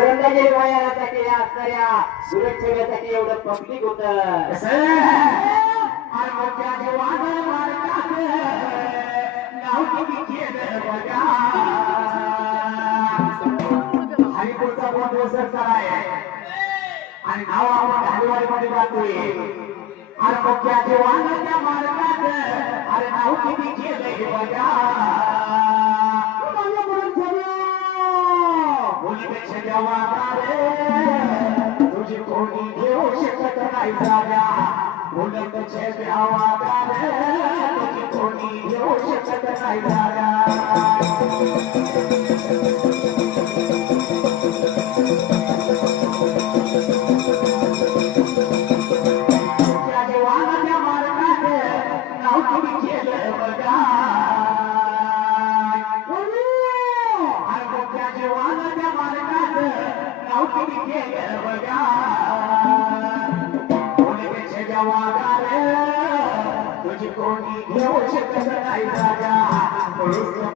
तिरंदाजी वयासाठी असणाऱ्या सुरक्षेसाठी एवढं पब्लिक होत हरिपूरचा बोट सरकार आहे आणि नाव आपण हरिवारीमध्ये जातोय अरे मुख्याचे वाहनाच्या मार्गात अरे नाव किती केलंय बघा मुलीपेक्षा जेव्हा तुझी कोणी घेऊ शकत नाही जागा मुलांपेक्षा जेव्हा तुझी कोणी घेऊ शकत नाही जागा तुझी कोणी घेऊ शकत नाही जागा